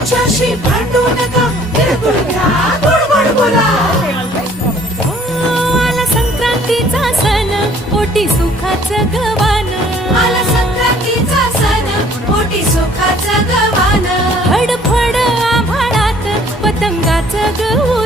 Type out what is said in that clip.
तुमच्याशी भांडू नका तिळगुळ घ्या गोड गोड बोला. आला संक्रांतीचा सण पोटी सुखाचं गवान. आला संक्रांतीचा सण पोटी सुखाचं गवान. फडफड आभाळात पतंगाचं गहू